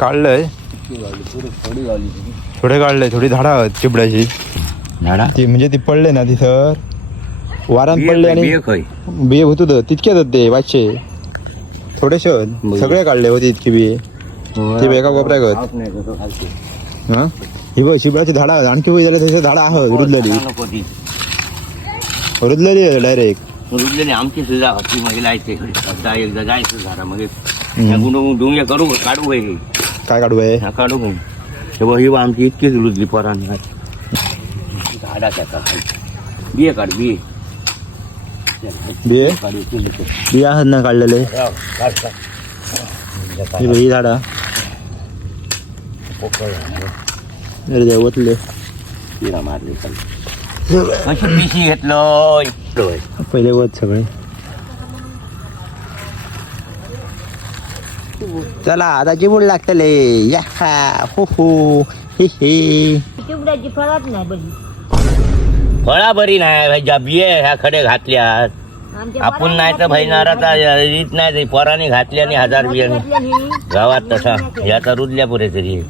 काढलंय. थोडी गावली थोडे काढलंय थोडी झाडा आहेत चिबड्याची. झाडा? ती म्हणजे ती पडले ना तिथं वारान पडले आणि बिये होत होतं. तितकेच होते ते पाचशे. थोडेसे. सगळे काढले होते इतके बिये. ते एका कोपऱ्यात होत. हा? ही बघ शिबळाची झाडा आहेत. आणखी वय झालं तसे झाडा आहोत रुजलेली रुजलेली डायरेक्ट रुजलेली आमची सुद्धा होती मग लायचे आता एकदा जायचं झाडा मग डोंगे करू काढू होय. काय काढू आहे? हा काढू होय हे बघ ही आमची इतकीच रुजली पोरांनी. झाडा त्याचा बिये काढ बिये. बिये. बिये आहेत ना काढलेले. ही झाडा. अरे देवा, ओतले. तिला मारली. कशी पिशी घेतलं पहिले वत सगळे. चला आता जिबूड लागतले या हो हो हे हे चिवड्याची फळात नाही बरी. फळा बरी नाही भाई ज्या बिये ह्या खडे घातल्यात. आमच्या आपण नाही तर भाई नाराचा रीत नाही ते पोराने घातली आणि हजार बियाणे गावात तसा. याचा रुजल्या पुरे तरी